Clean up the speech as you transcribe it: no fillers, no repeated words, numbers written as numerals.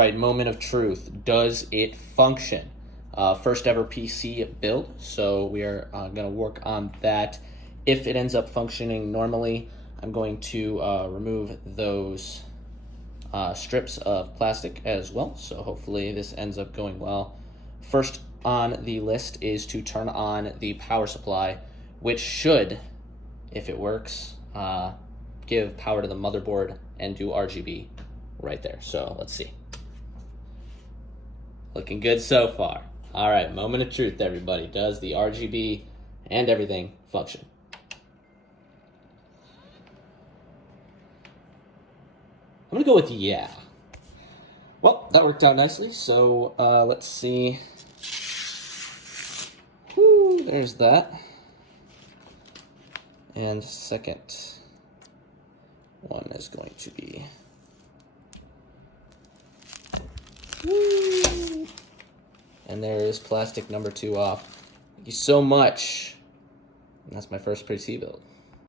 right, moment of truth. Does it function? First ever PC build, so we are going to work on that. If it ends up functioning normally, I'm going to remove those strips of plastic as well, so hopefully this ends up going well. First on the list is to turn on the power supply, which should, if it works, give power to the motherboard and do RGB right there. So let's see. Looking good so far. All right, moment of truth, everybody. Does the RGB and everything function? I'm gonna go with yeah. Well, that worked out nicely. So let's see. Whew, there's that. And second one is going to be. Woo. And there is plastic number 2 off. Thank you so much. And that's my first PC build.